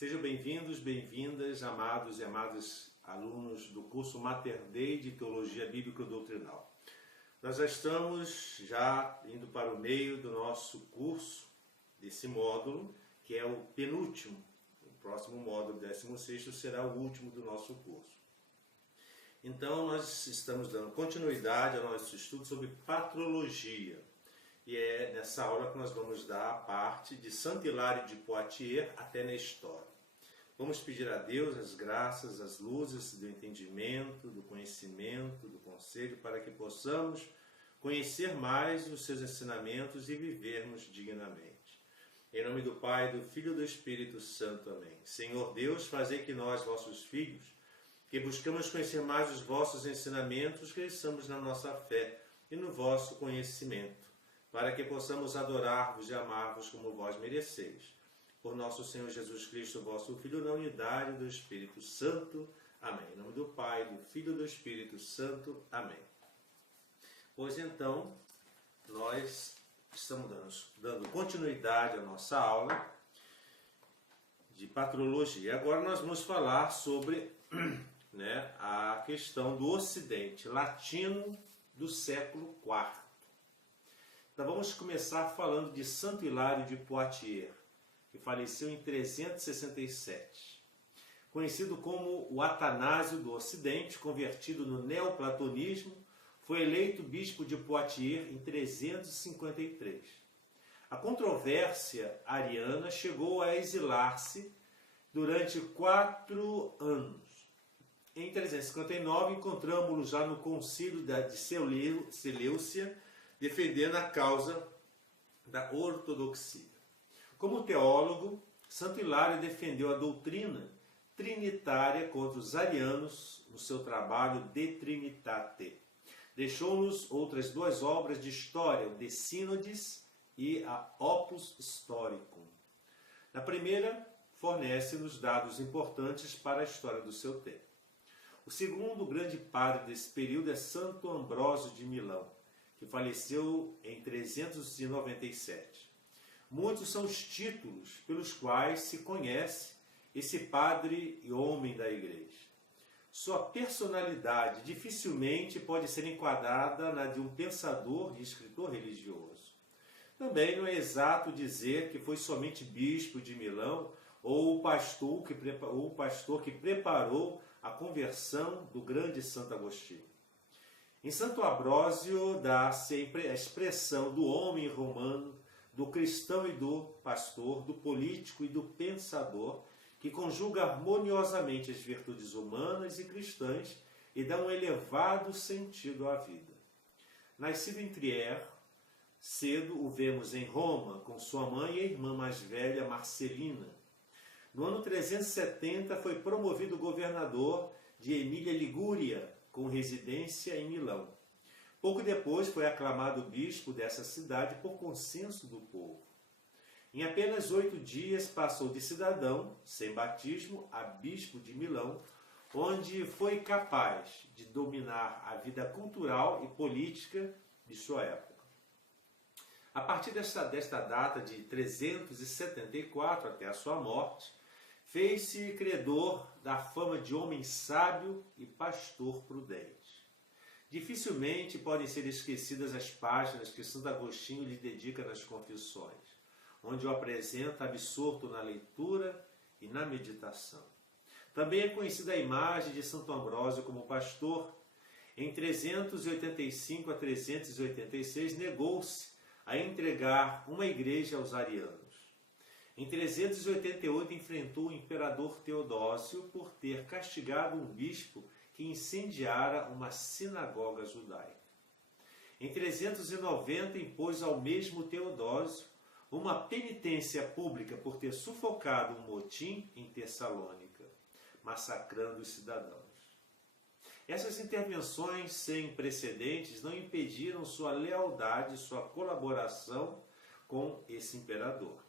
Sejam bem-vindos, bem-vindas, amados e amadas alunos do curso Mater Dei de Teologia Bíblico-Doutrinal. Nós já estamos indo para o meio do nosso curso, desse módulo, que é o penúltimo. O próximo módulo, 16º, será o último do nosso curso. Então, nós estamos dando continuidade ao nosso estudo sobre patrologia. E é nessa aula que nós vamos dar a parte de Santo Hilário de Poitiers até Nestório. Vamos pedir a Deus as graças, as luzes do entendimento, do conhecimento, do conselho, para que possamos conhecer mais os seus ensinamentos e vivermos dignamente. Em nome do Pai, do Filho e do Espírito Santo. Amém. Senhor Deus, fazei que nós, vossos filhos, que buscamos conhecer mais os vossos ensinamentos, cresçamos na nossa fé e no vosso conhecimento, para que possamos adorar-vos e amar-vos como vós mereceis. Por nosso Senhor Jesus Cristo, vosso Filho, na unidade do Espírito Santo. Amém. Em nome do Pai, do Filho e do Espírito Santo. Amém. Pois então, nós estamos dando continuidade à nossa aula de patrologia. Agora nós vamos falar sobre a questão do Ocidente latino do século IV. Então vamos começar falando de Santo Hilário de Poitiers, que faleceu em 367. Conhecido como o Atanásio do Ocidente, convertido no neoplatonismo, foi eleito bispo de Poitiers em 353. A controvérsia ariana chegou a exilar-se durante 4 anos. Em 359, encontramos-lo já no concílio de Seleucia, defendendo a causa da ortodoxia. Como teólogo, Santo Hilário defendeu a doutrina trinitária contra os arianos no seu trabalho De Trinitate. Deixou-nos outras 2 obras de história, o De Synodes e a Opus Historicum. Na primeira, fornece-nos dados importantes para a história do seu tempo. O segundo grande padre desse período é Santo Ambrósio de Milão, que faleceu em 397. Muitos são os títulos pelos quais se conhece esse padre e homem da Igreja. Sua personalidade dificilmente pode ser enquadrada na de um pensador e escritor religioso. Também não é exato dizer que foi somente bispo de Milão ou o pastor que preparou a conversão do grande Santo Agostinho. Em Santo Ambrósio dá-se a expressão do homem romano, do cristão e do pastor, do político e do pensador, que conjuga harmoniosamente as virtudes humanas e cristãs e dá um elevado sentido à vida. Nascido em Trier, cedo o vemos em Roma, com sua mãe e a irmã mais velha, Marcelina. No ano 370 foi promovido governador de Emília Ligúria, com residência em Milão. Pouco depois foi aclamado bispo dessa cidade por consenso do povo. Em apenas 8 dias passou de cidadão, sem batismo, a bispo de Milão, onde foi capaz de dominar a vida cultural e política de sua época. A partir desta data de 374 até a sua morte, fez-se credor da fama de homem sábio e pastor prudente. Dificilmente podem ser esquecidas as páginas que Santo Agostinho lhe dedica nas Confissões, onde o apresenta absorto na leitura e na meditação. Também é conhecida a imagem de Santo Ambrósio como pastor. Em 385 a 386, negou-se a entregar uma igreja aos arianos. Em 388, enfrentou o imperador Teodósio por ter castigado um bispo que incendiara uma sinagoga judaica. Em 390, impôs ao mesmo Teodósio uma penitência pública por ter sufocado um motim em Tessalônica, massacrando os cidadãos. Essas intervenções sem precedentes não impediram sua lealdade e sua colaboração com esse imperador.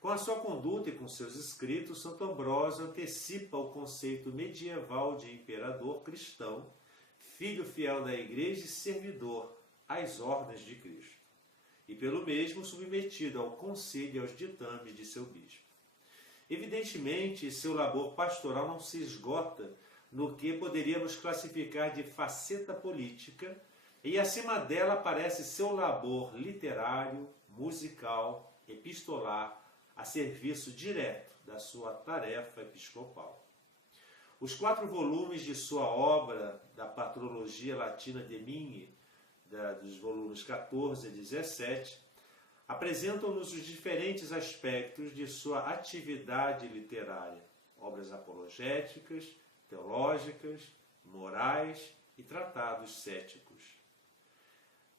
Com a sua conduta e com seus escritos, Santo Ambrósio antecipa o conceito medieval de imperador cristão, filho fiel da Igreja e servidor às ordens de Cristo, e pelo mesmo submetido ao conselho e aos ditames de seu bispo. Evidentemente, seu labor pastoral não se esgota no que poderíamos classificar de faceta política, e acima dela aparece seu labor literário, musical, epistolar, a serviço direto da sua tarefa episcopal. Os 4 volumes de sua obra da Patrologia Latina de Minge, dos volumes 14 e 17, apresentam-nos os diferentes aspectos de sua atividade literária, obras apologéticas, teológicas, morais e tratados céticos.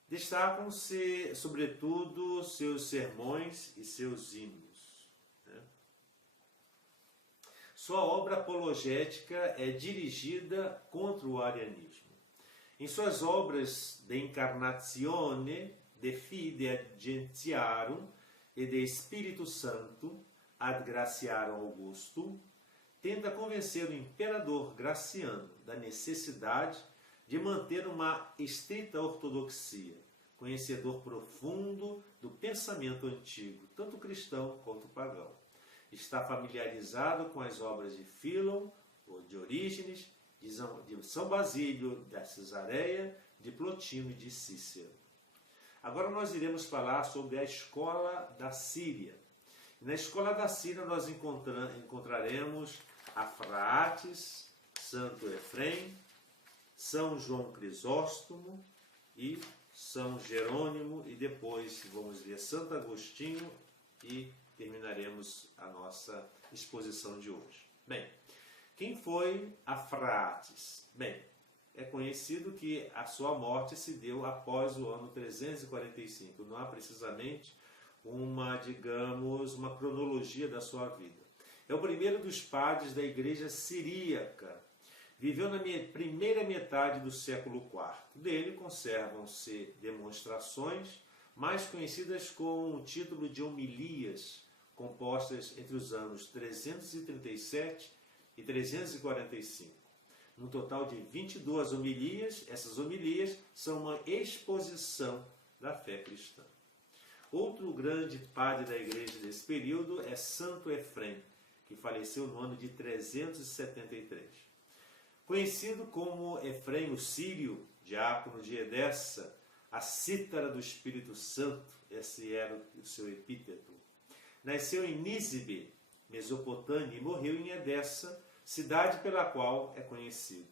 Destacam-se, sobretudo, seus sermões e seus hinos. Sua obra apologética é dirigida contra o arianismo. Em suas obras De Incarnatione, De Fide Gentiarum e De Espírito Santo ad Graciarum Augustum, tenta convencer o imperador Graciano da necessidade de manter uma estrita ortodoxia, conhecedor profundo do pensamento antigo, tanto cristão quanto pagão. Está familiarizado com as obras de Fílon, ou de Orígenes, de São Basílio da Cesareia, de Plotino e de Cícero. Agora nós iremos falar sobre a escola da Síria. Na escola da Síria nós encontraremos a Fraates, Santo Efrem, São João Crisóstomo e São Jerônimo, e depois vamos ver Santo Agostinho e terminaremos a nossa exposição de hoje. Bem, quem foi a Fraates? Bem, é conhecido que a sua morte se deu após o ano 345. Não há precisamente uma cronologia da sua vida. É o primeiro dos padres da igreja siríaca. Viveu na primeira metade do século IV. Dele conservam-se demonstrações mais conhecidas com o título de homilias, compostas entre os anos 337 e 345. No total de 22 homilias, essas homilias são uma exposição da fé cristã. Outro grande padre da igreja desse período é Santo Efrem, que faleceu no ano de 373. Conhecido como Efrem o Sírio, diácono de Edessa, a cítara do Espírito Santo, esse era o seu epíteto. Nasceu em Nízibe, Mesopotâmia, e morreu em Edessa, cidade pela qual é conhecido.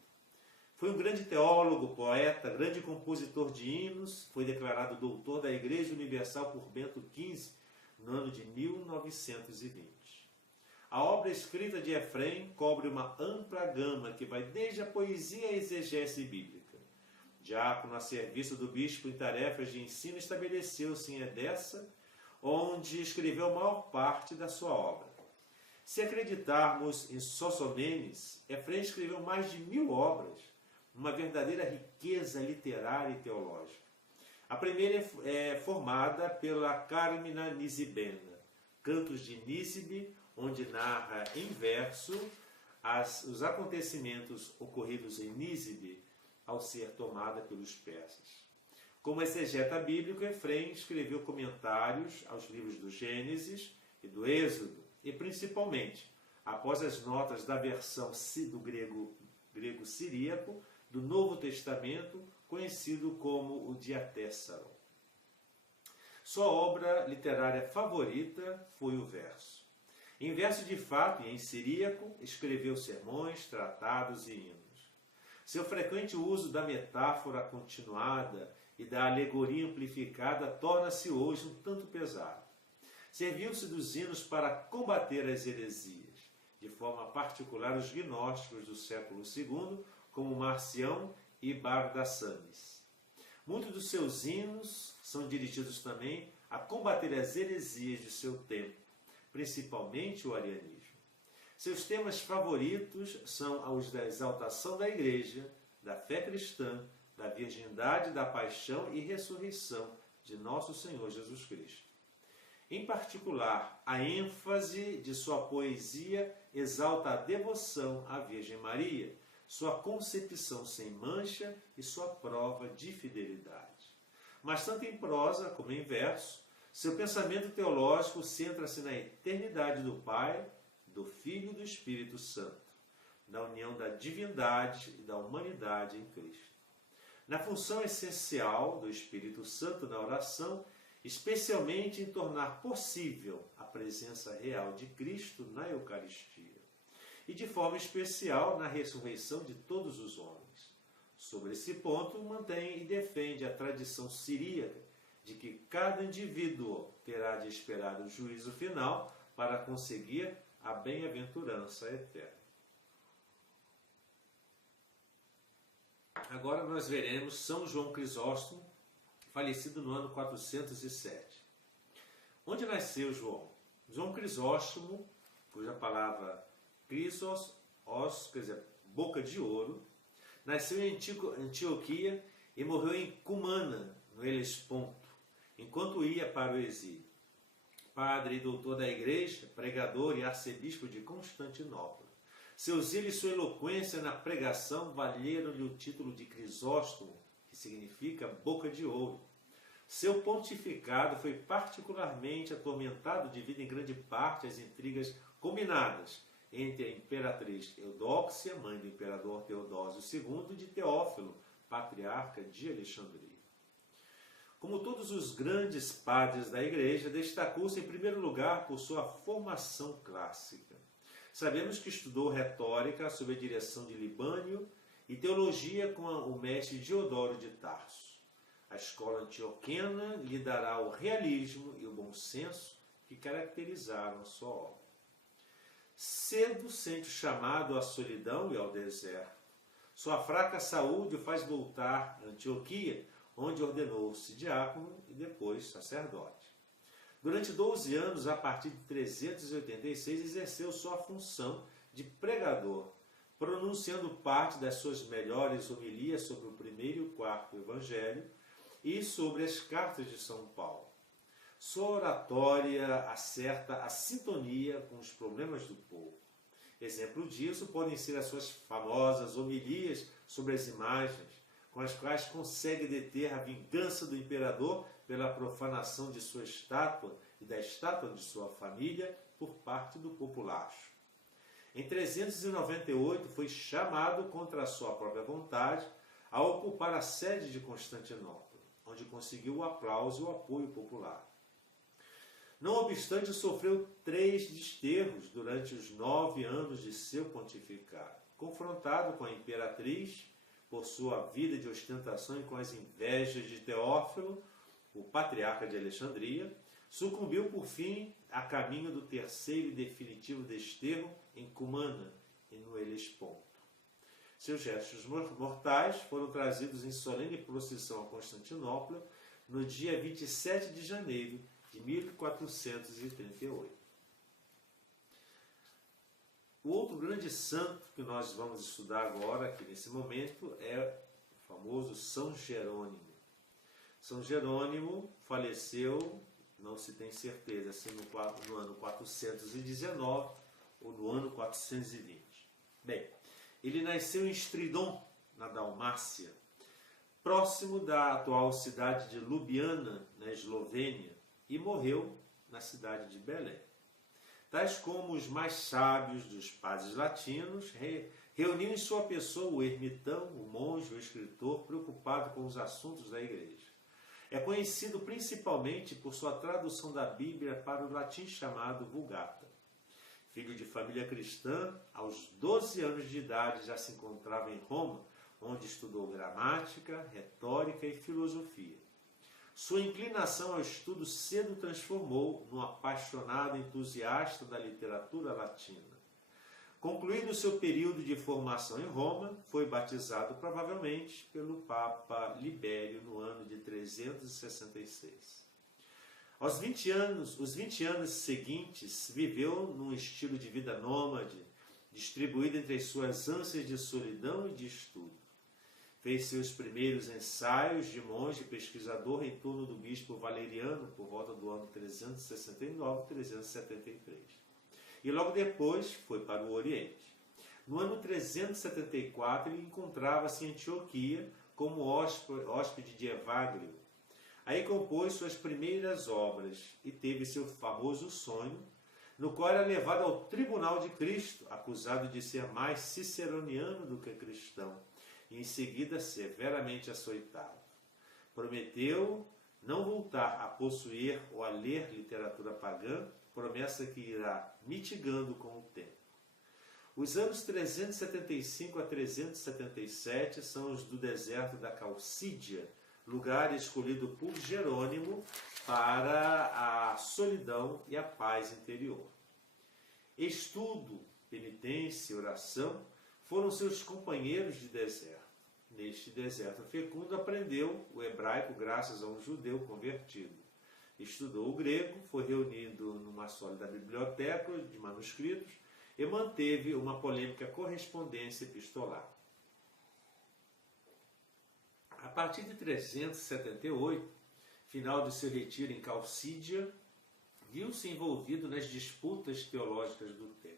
Foi um grande teólogo, poeta, grande compositor de hinos, foi declarado doutor da Igreja Universal por Bento XV no ano de 1920. A obra escrita de Efrem cobre uma ampla gama que vai desde a poesia à exegese bíblica. Diácono a serviço do bispo em tarefas de ensino, estabeleceu-se em Edessa, onde escreveu a maior parte da sua obra. Se acreditarmos em Sossomenes, Efrem escreveu mais de 1000 obras, uma verdadeira riqueza literária e teológica. A primeira é formada pela Carmina Nisibena, Cantos de Nísibe, onde narra em verso os acontecimentos ocorridos em Nísibe ao ser tomada pelos persas. Como exegeta bíblico, Efrem escreveu comentários aos livros do Gênesis e do Êxodo, e principalmente, após as notas da versão do grego siríaco do Novo Testamento, conhecido como o Diatéssaro. Sua obra literária favorita foi o verso. Em verso de fato e em siríaco, escreveu sermões, tratados e hinos. Seu frequente uso da metáfora continuada e da alegoria amplificada torna-se hoje um tanto pesado. Serviu-se dos hinos para combater as heresias, de forma particular os gnósticos do século II, como Marcião e Bardassanes. Muitos dos seus hinos são dirigidos também a combater as heresias de seu tempo, principalmente o arianismo. Seus temas favoritos são os da exaltação da Igreja, da fé cristã, da virgindade, da paixão e ressurreição de nosso Senhor Jesus Cristo. Em particular, a ênfase de sua poesia exalta a devoção à Virgem Maria, sua concepção sem mancha e sua prova de fidelidade. Mas tanto em prosa como em verso, seu pensamento teológico centra-se na eternidade do Pai, do Filho e do Espírito Santo, da união da divindade e da humanidade em Cristo. Na função essencial do Espírito Santo na oração, especialmente em tornar possível a presença real de Cristo na Eucaristia, e de forma especial na ressurreição de todos os homens. Sobre esse ponto, mantém e defende a tradição siríaca de que cada indivíduo terá de esperar o juízo final para conseguir a bem-aventurança eterna. Agora nós veremos São João Crisóstomo, falecido no ano 407. Onde nasceu João? João Crisóstomo, cuja palavra Chrysos, quer dizer, boca de ouro, nasceu em Antioquia e morreu em Cumana, no Helesponto, enquanto ia para o exílio. Padre e doutor da igreja, pregador e arcebispo de Constantinopla. Seu zelo e sua eloquência na pregação valeram-lhe o título de Crisóstomo, que significa boca de ouro. Seu pontificado foi particularmente atormentado devido em grande parte às intrigas combinadas entre a imperatriz Eudóxia, mãe do imperador Teodósio II, e de Teófilo, patriarca de Alexandria. Como todos os grandes padres da Igreja, destacou-se em primeiro lugar por sua formação clássica. Sabemos que estudou retórica sob a direção de Libânio e teologia com o mestre Diodoro de Tarso. A escola antioquena lhe dará o realismo e o bom senso que caracterizaram sua obra. Cedo sente o chamado à solidão e ao deserto. Sua fraca saúde o faz voltar a Antioquia, onde ordenou-se diácono e depois sacerdote. Durante 12 anos, a partir de 386, exerceu sua função de pregador, pronunciando parte das suas melhores homilias sobre o primeiro e o quarto evangelho e sobre as cartas de São Paulo. Sua oratória acerta a sintonia com os problemas do povo. Exemplo disso podem ser as suas famosas homilias sobre as imagens, com as quais consegue deter a vingança do imperador pela profanação de sua estátua e da estátua de sua família por parte do populacho. Em 398 foi chamado contra a sua própria vontade a ocupar a sede de Constantinopla, onde conseguiu o aplauso e o apoio popular. Não obstante, sofreu 3 desterros durante os 9 anos de seu pontificado, confrontado com a imperatriz por sua vida de ostentação e com as invejas de Teófilo, o patriarca de Alexandria, sucumbiu por fim a caminho do terceiro e definitivo desterro em Cumana e no Helesponto. Seus restos mortais foram trazidos em solene procissão a Constantinopla no dia 27 de janeiro de 1438. O outro grande santo que nós vamos estudar agora, aqui nesse momento, é o famoso São Jerônimo. São Jerônimo faleceu, não se tem certeza, se no ano 419 ou no ano 420. Bem, ele nasceu em Stridon, na Dalmácia, próximo da atual cidade de Ljubljana, na Eslovênia, e morreu na cidade de Belém. Tais como os mais sábios dos padres latinos, reuniu em sua pessoa o ermitão, o monge, o escritor, preocupado com os assuntos da igreja. É conhecido principalmente por sua tradução da Bíblia para o latim chamado Vulgata. Filho de família cristã, aos 12 anos de idade já se encontrava em Roma, onde estudou gramática, retórica e filosofia. Sua inclinação ao estudo cedo transformou num apaixonado entusiasta da literatura latina. Concluído seu período de formação em Roma, foi batizado provavelmente pelo Papa Libério no ano de 366. Os 20 anos seguintes, viveu num estilo de vida nômade, distribuído entre as suas ânsias de solidão e de estudo. Fez seus primeiros ensaios de monge pesquisador em torno do bispo Valeriano, por volta do ano 369-373. E logo depois foi para o Oriente. No ano 374, ele encontrava-se em Antioquia como hóspede de Evagrio. Aí compôs suas primeiras obras e teve seu famoso sonho no qual era levado ao tribunal de Cristo, acusado de ser mais ciceroniano do que cristão, e em seguida severamente açoitado. Prometeu não voltar a possuir ou a ler literatura pagã, promessa que irá mitigando com o tempo. Os anos 375 a 377 são os do deserto da Calcídia, lugar escolhido por Jerônimo para a solidão e a paz interior. Estudo, penitência e oração foram seus companheiros de deserto. Neste deserto fecundo aprendeu o hebraico graças a um judeu convertido. Estudou o grego, foi reunido numa sólida biblioteca de manuscritos e manteve uma polêmica correspondência epistolar. A partir de 378, final de seu retiro em Calcídia, viu-se envolvido nas disputas teológicas do tempo.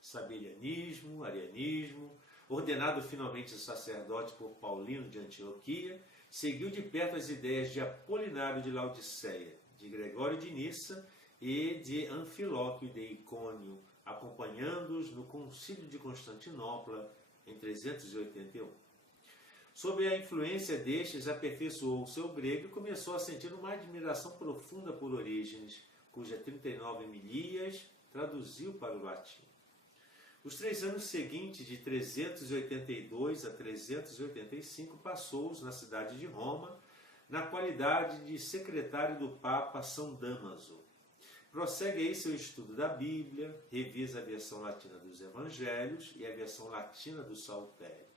Sabelianismo, arianismo, ordenado finalmente sacerdote por Paulino de Antioquia, seguiu de perto as ideias de Apolinário de Laodiceia, de Gregório de Nissa e de Anfilóquio de Icônio, acompanhando-os no Concílio de Constantinopla em 381. Sob a influência destes, aperfeiçoou o seu grego e começou a sentir uma admiração profunda por Orígenes, cuja 39 Emilias traduziu para o latim. Os 3 anos seguintes, de 382 a 385, passou-os na cidade de Roma, na qualidade de secretário do Papa São Damaso. Prossegue aí seu estudo da Bíblia, revisa a versão latina dos Evangelhos e a versão latina do Saltério.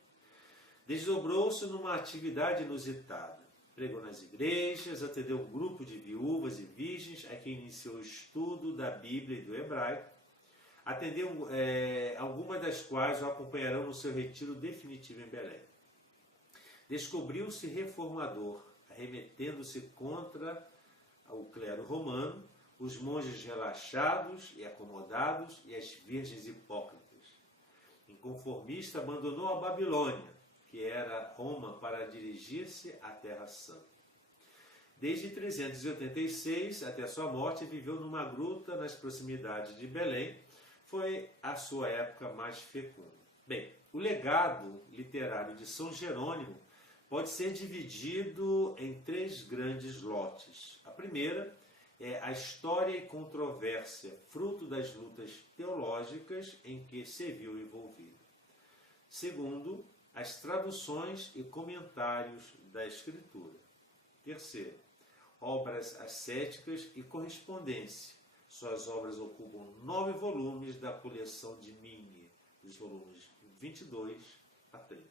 Desdobrou-se numa atividade inusitada. Pregou nas igrejas, atendeu um grupo de viúvas e virgens a quem iniciou o estudo da Bíblia e do hebraico. Atendeu algumas das quais o acompanharão no seu retiro definitivo em Belém. Descobriu-se reformador, arremetendo-se contra o clero romano, os monges relaxados e acomodados e as virgens hipócritas. Inconformista, abandonou a Babilônia, que era Roma, para dirigir-se à Terra Santa. Desde 386 até sua morte, viveu numa gruta nas proximidades de Belém. Foi a sua época mais fecunda. Bem, o legado literário de São Jerônimo pode ser dividido em 3 grandes lotes. A primeira é a história e controvérsia, fruto das lutas teológicas em que se viu envolvido. Segundo, as traduções e comentários da Escritura. Terceiro, obras ascéticas e correspondência. Suas obras ocupam 9 volumes da coleção de Mingue, dos volumes 22 a 30.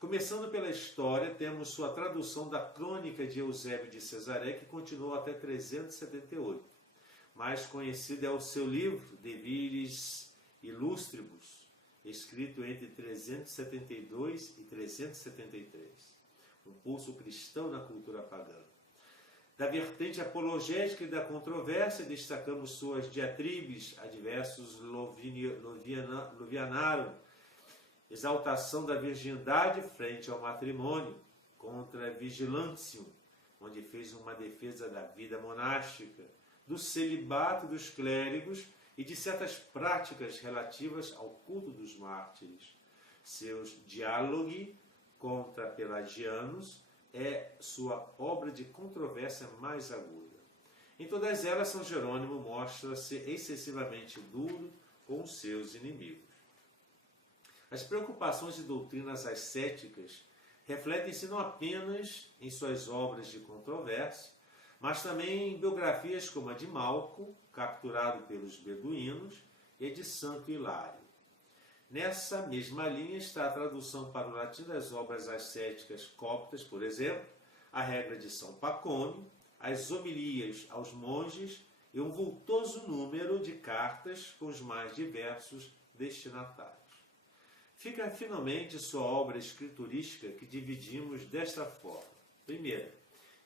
Começando pela história, temos sua tradução da Crônica de Eusébio de Cesaré, que continuou até 378. Mais conhecido é o seu livro, De Viris Illustribus, escrito entre 372 e 373. Um pulso cristão na cultura pagã. Da vertente apologética e da controvérsia, destacamos suas diatribes a diversos Lovianarum, exaltação da virgindade frente ao matrimônio, contra Vigilantium, onde fez uma defesa da vida monástica, do celibato dos clérigos e de certas práticas relativas ao culto dos mártires. Seus Dialogi contra Pelagianos é sua obra de controvérsia mais aguda. Em todas elas, São Jerônimo mostra-se excessivamente duro com os seus inimigos. As preocupações e doutrinas ascéticas refletem-se não apenas em suas obras de controvérsia, mas também em biografias como a de Malco, capturado pelos beduínos, e a de Santo Hilário. Nessa mesma linha está a tradução para o latim das obras ascéticas coptas, por exemplo, a regra de São Pacômio, as homilias aos monges e um vultoso número de cartas com os mais diversos destinatários. Fica finalmente sua obra escriturística, que dividimos desta forma. Primeiro,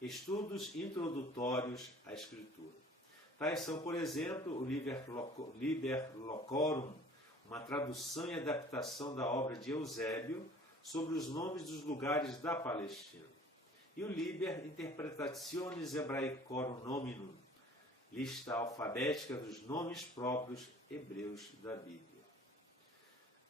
estudos introdutórios à Escritura. Tais são, por exemplo, o Liber Locorum, uma tradução e adaptação da obra de Eusébio sobre os nomes dos lugares da Palestina. E o Liber Interpretationis Hebraicorum Nominum, lista alfabética dos nomes próprios hebreus da Bíblia.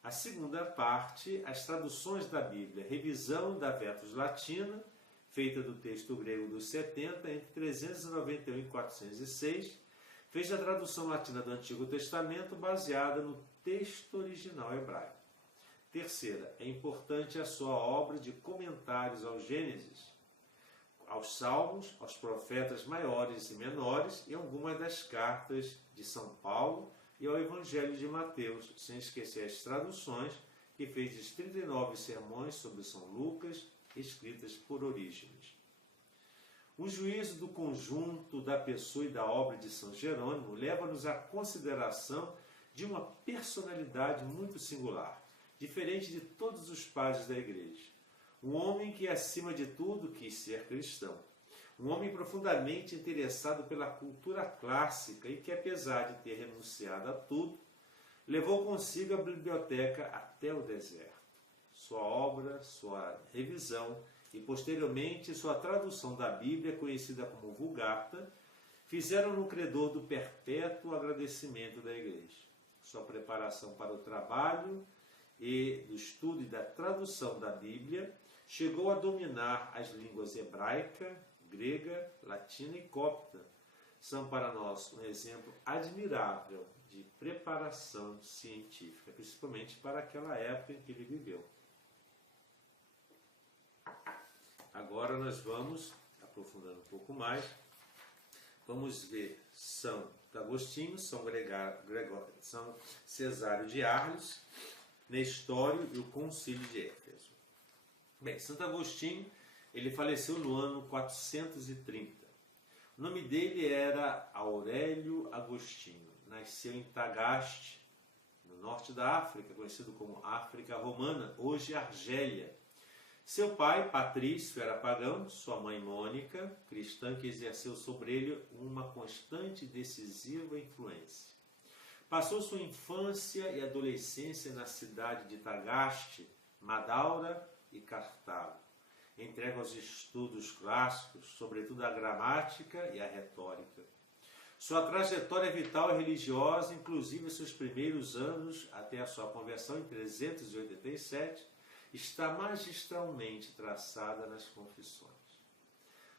A segunda parte, as traduções da Bíblia, revisão da Vetus Latina, feita do texto grego dos 70, entre 391 e 406, fez a tradução latina do Antigo Testamento baseada no texto original hebraico. Terceira, é importante a sua obra de comentários ao Gênesis, aos Salmos, aos profetas maiores e menores e algumas das cartas de São Paulo e ao Evangelho de Mateus, sem esquecer as traduções que fez dos 39 sermões sobre São Lucas, escritas por Orígenes. O juízo do conjunto da pessoa e da obra de São Jerônimo leva-nos à consideração de uma personalidade muito singular, diferente de todos os padres da Igreja. Um homem que, acima de tudo, quis ser cristão. Um homem profundamente interessado pela cultura clássica e que, apesar de ter renunciado a tudo, levou consigo a biblioteca até o deserto. Sua obra, sua revisão e, posteriormente, sua tradução da Bíblia, conhecida como Vulgata, fizeram no credor do perpétuo agradecimento da Igreja. Sua preparação para o trabalho e do estudo e da tradução da Bíblia chegou a dominar as línguas hebraica, grega, latina e copta. São para nós um exemplo admirável de preparação científica, principalmente para aquela época em que ele viveu. Agora nós vamos, aprofundando um pouco mais, vamos ver São Agostinho, São Cesário de Arles, Nestório e o Concílio de Éfeso. Bem, Santo Agostinho, ele faleceu no ano 430. O nome dele era Aurélio Agostinho. Nasceu em Tagaste, no norte da África, conhecido como África Romana, hoje Argélia. Seu pai, Patrício, era pagão, sua mãe, Mônica, cristã, que exerceu sobre ele uma constante e decisiva influência. Passou sua infância e adolescência na cidade de Tagaste, Madaura e Cartago. Entrega aos estudos clássicos, sobretudo a gramática e a retórica. Sua trajetória vital e religiosa, inclusive seus primeiros anos até a sua conversão em 387, está magistralmente traçada nas Confissões.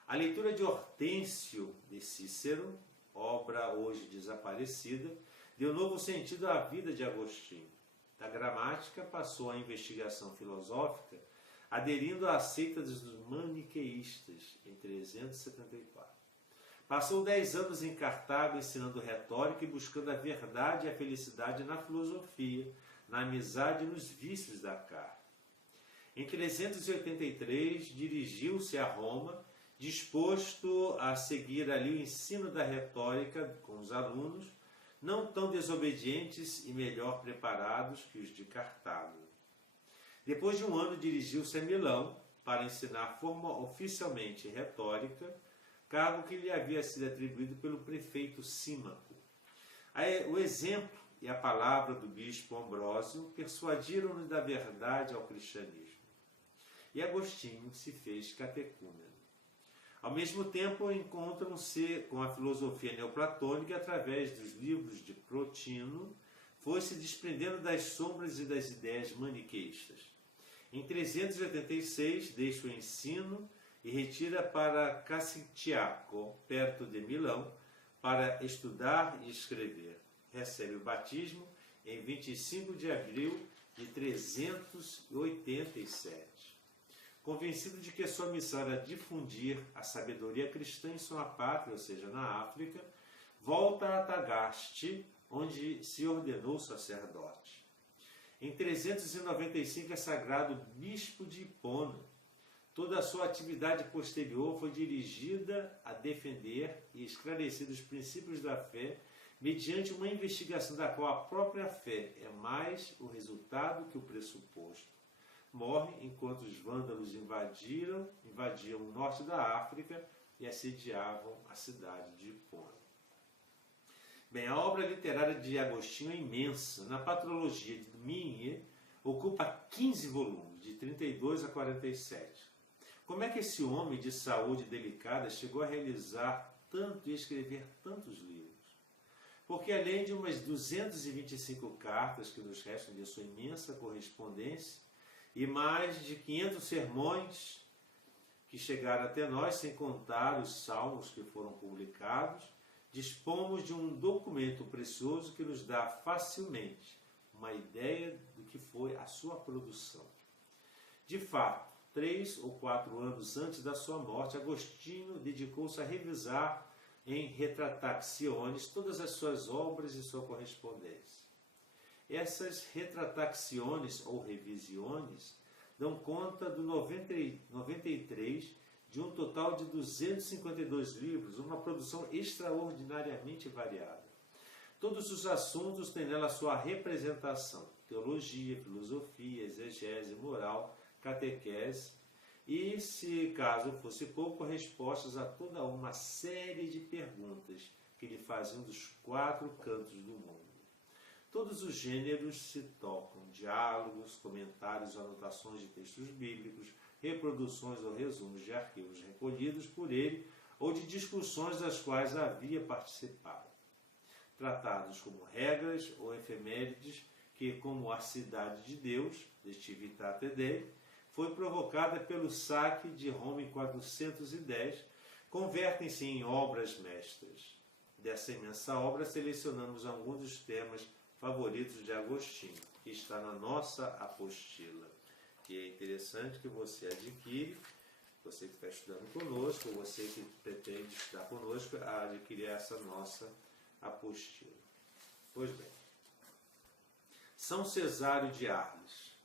A leitura de Hortêncio de Cícero, obra hoje desaparecida, deu novo sentido à vida de Agostinho. Da gramática passou à investigação filosófica, aderindo à seita dos maniqueístas em 374. Passou 10 anos em Cartago ensinando retórica e buscando a verdade e a felicidade na filosofia, na amizade e nos vícios da carne. Em 383, dirigiu-se a Roma, disposto a seguir ali o ensino da retórica com os alunos, não tão desobedientes e melhor preparados que os de Cartago. Depois de um ano, dirigiu-se a Milão para ensinar oficialmente retórica, cargo que lhe havia sido atribuído pelo prefeito Símaco. O exemplo e a palavra do bispo Ambrósio persuadiram-no da verdade ao cristianismo. E Agostinho se fez catecúmeno. Ao mesmo tempo, encontram-se com a filosofia neoplatônica através dos livros de Plotino, foi se desprendendo das sombras e das ideias maniqueístas. Em 386, deixa o ensino e retira para Cassitiaco, perto de Milão, para estudar e escrever. Recebe o batismo em 25 de abril de 387. Convencido de que sua missão era difundir a sabedoria cristã em sua pátria, ou seja, na África, volta a Tagaste, onde se ordenou sacerdote. Em 395 é sagrado bispo de Hipona. Toda a sua atividade posterior foi dirigida a defender e esclarecer os princípios da fé mediante uma investigação da qual a própria fé é mais o resultado que o pressuposto. Morre enquanto os vândalos invadiam o norte da África e assediavam a cidade de Hipona. Bem, a obra literária de Agostinho é imensa. Na Patrologia de Minier, ocupa 15 volumes, de 32 a 47. Como é que esse homem de saúde delicada chegou a realizar tanto e escrever tantos livros? Porque além de umas 225 cartas que nos restam de sua imensa correspondência e mais de 500 sermões que chegaram até nós, sem contar os salmos que foram publicados, dispomos de um documento precioso que nos dá facilmente uma ideia do que foi a sua produção. De fato, 3 ou 4 anos antes da sua morte, Agostinho dedicou-se a revisar em Retratationes todas as suas obras e sua correspondência. Essas Retratationes ou revisiones dão conta do 93 de um total de 252 livros, uma produção extraordinariamente variada. Todos os assuntos têm nela sua representação: teologia, filosofia, exegese, moral, catequese e, se caso fosse pouco, respostas a toda uma série de perguntas que lhe faziam dos 4 cantos do mundo. Todos os gêneros se tocam: diálogos, comentários, anotações de textos bíblicos, reproduções ou resumos de arquivos recolhidos por ele ou de discussões das quais havia participado. Tratados como regras ou efemérides que, como a Cidade de Deus, de Civitate Dei, foi provocada pelo saque de Roma em 410, convertem-se em obras mestras. Dessa imensa obra, selecionamos alguns dos temas favoritos de Agostinho, que está na nossa apostila, que é interessante que você adquire, você que está estudando conosco, você que pretende estudar conosco, a adquirir essa nossa apostila. Pois bem, São Cesário de Arles.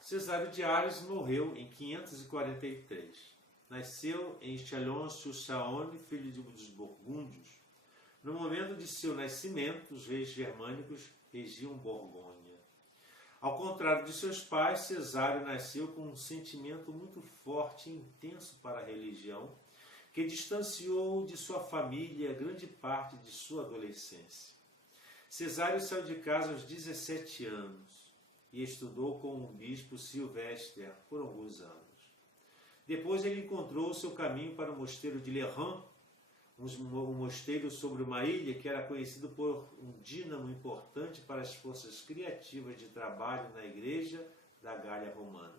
Cesário de Arles morreu em 543. Nasceu em Chalon-sur-Saône, filho dos Burgúndios. No momento de seu nascimento, os reis germânicos regiam Borgonha. Ao contrário de seus pais, Cesário nasceu com um sentimento muito forte e intenso para a religião, que distanciou de sua família grande parte de sua adolescência. Cesário saiu de casa aos 17 anos e estudou com o bispo Silvestre por alguns anos. Depois ele encontrou o seu caminho para o mosteiro de Lerins, um mosteiro sobre uma ilha que era conhecido por um dínamo importante para as forças criativas de trabalho na igreja da Gália Romana.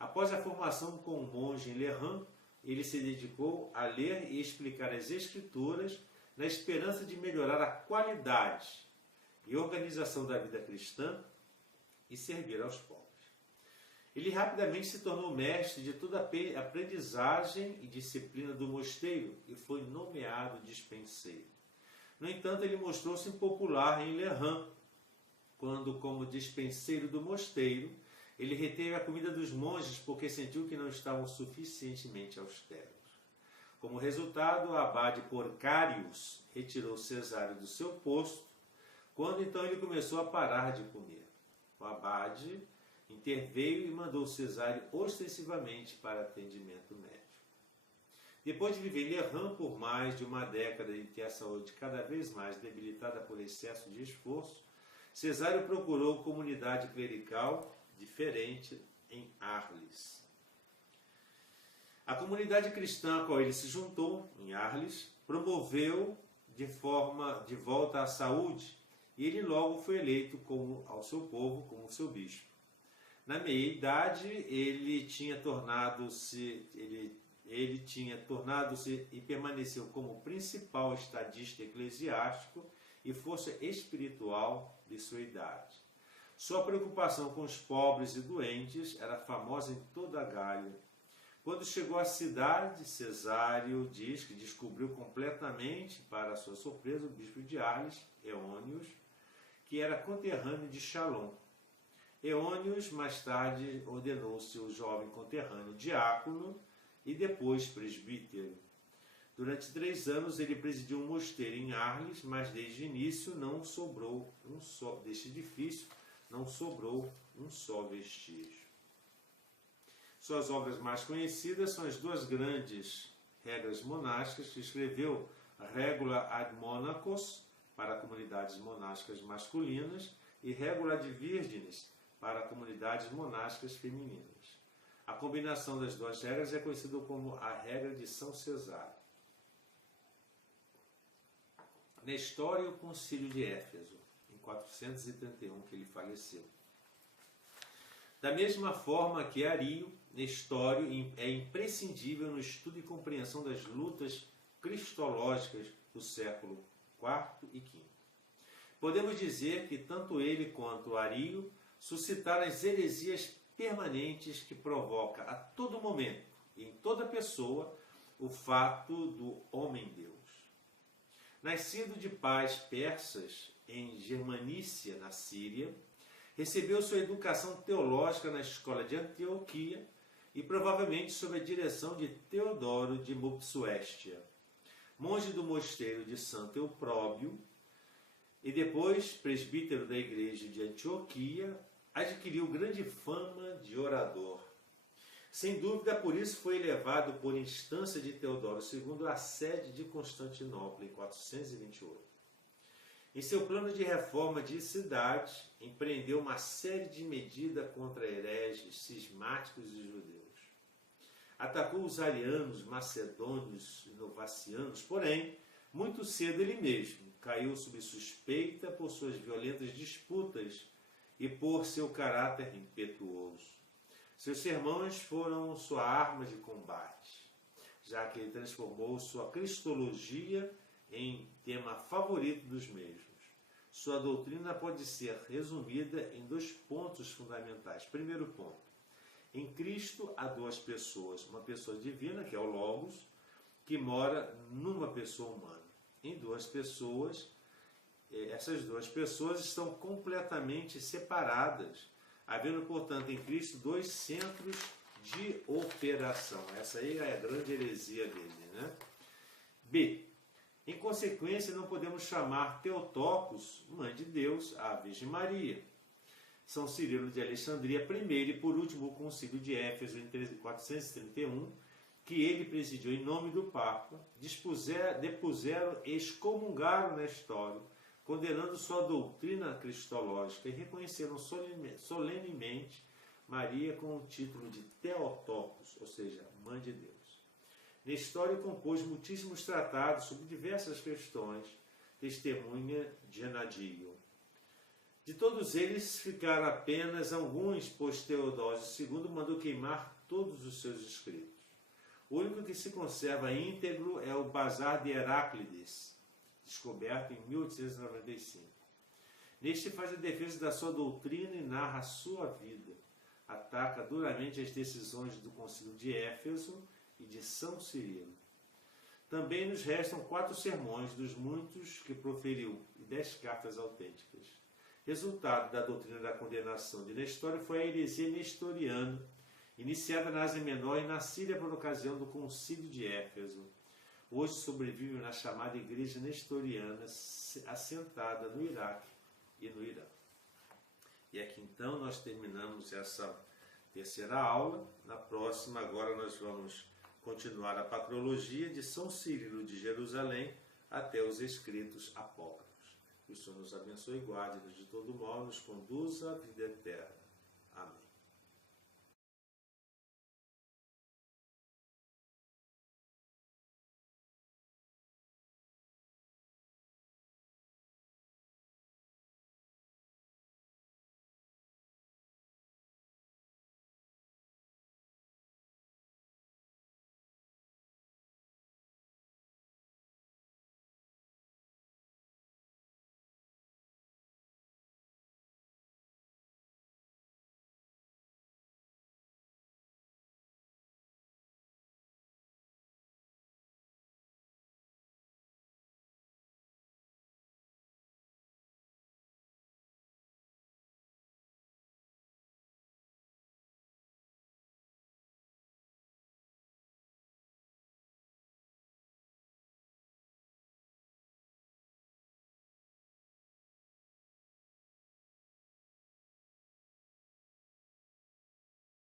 Após a formação como monge em Lerins, ele se dedicou a ler e explicar as Escrituras na esperança de melhorar a qualidade e organização da vida cristã e servir aos pobres. Ele rapidamente se tornou mestre de toda a aprendizagem e disciplina do mosteiro e foi nomeado dispenseiro. No entanto, ele mostrou-se impopular em Lerins, quando, como dispenseiro do mosteiro, ele reteve a comida dos monges porque sentiu que não estavam suficientemente austeros. Como resultado, o abade Porcarius retirou Cesário do seu posto, quando então ele começou a parar de comer. O abade interveio e mandou Cesário ostensivamente para atendimento médico. Depois de viver em Lerins por mais de uma década e ter a saúde cada vez mais debilitada por excesso de esforço, Cesário procurou comunidade clerical diferente em Arles. A comunidade cristã a qual ele se juntou, em Arles, promoveu de volta à saúde e ele logo foi eleito ao seu povo como seu bispo. Na meia-idade, ele tinha tornado-se e permaneceu como principal estadista eclesiástico e força espiritual de sua idade. Sua preocupação com os pobres e doentes era famosa em toda a Gália. Quando chegou à cidade, Cesário diz que descobriu completamente, para sua surpresa, o bispo de Arles, Eônios, que era conterrâneo de Chalon. Eônios, mais tarde, ordenou seu jovem conterrâneo diácono e depois presbítero. Durante 3 anos ele presidiu um mosteiro em Arles, mas desde o início deste edifício não sobrou um só vestígio. Suas obras mais conhecidas são as 2 grandes regras monásticas que escreveu: Regula ad Monachos, para comunidades monásticas masculinas, e Regula ad Virgines, para comunidades monásticas femininas. A combinação das 2 regras é conhecida como a regra de São Cesário. Nestório e o Concílio de Éfeso, em 431 que ele faleceu. Da mesma forma que Ario, Nestório é imprescindível no estudo e compreensão das lutas cristológicas do século IV e V. Podemos dizer que tanto ele quanto Ario suscitaram as heresias permanentes que provoca a todo momento e em toda pessoa o fato do homem-deus. Nascido de pais persas em Germanícia, na Síria, recebeu sua educação teológica na escola de Antioquia e provavelmente sob a direção de Teodoro de Mopsuestia, monge do mosteiro de Santo Eupróbio, e depois presbítero da igreja de Antioquia, adquiriu grande fama de orador. Sem dúvida, por isso foi elevado por instância de Teodoro II à sede de Constantinopla, em 428. Em seu plano de reforma de cidade, empreendeu uma série de medidas contra hereges, cismáticos e judeus. Atacou os arianos, macedônios e novacianos, porém, muito cedo ele mesmo caiu sob suspeita por suas violentas disputas e por seu caráter impetuoso. Seus sermões foram sua arma de combate, já que ele transformou sua cristologia em tema favorito dos mesmos. Sua doutrina pode ser resumida em 2 pontos fundamentais. Primeiro ponto: em Cristo há 2 pessoas, uma pessoa divina, que é o Logos, que mora numa pessoa humana. Em 2 pessoas, essas 2 pessoas estão completamente separadas, havendo, portanto, em Cristo 2 centros de operação. Essa aí é a grande heresia dele, né? B. Em consequência, não podemos chamar Theotokos, mãe de Deus, a Virgem Maria. São Cirilo de Alexandria primeiro e, por último, o Concílio de Éfeso, em 431, que ele presidiu em nome do Papa, depuseram e excomungaram Nestório, condenando sua doutrina cristológica, e reconheceram solenemente Maria com o título de Theotokos, ou seja, Mãe de Deus. Nestório compôs muitíssimos tratados sobre diversas questões, testemunha de Enadio. De todos eles ficaram apenas alguns, pois Teodósio II mandou queimar todos os seus escritos. O único que se conserva íntegro é o Bazar de Heráclides, descoberto em 1895. Neste faz a defesa da sua doutrina e narra a sua vida. Ataca duramente as decisões do Concílio de Éfeso e de São Cirilo. Também nos restam 4 sermões dos muitos que proferiu e 10 cartas autênticas. Resultado da doutrina da condenação de Nestório foi a heresia nestoriana, iniciada na Ásia Menor e na Síria por ocasião do Concílio de Éfeso. Hoje sobrevive na chamada Igreja Nestoriana, assentada no Iraque e no Irã. E aqui então nós terminamos essa terceira aula. Na próxima, agora nós vamos continuar a patrologia de São Cirilo de Jerusalém até os escritos apócrifos. Que o Senhor nos abençoe e guarde-nos de todo mal, nos conduza à vida eterna.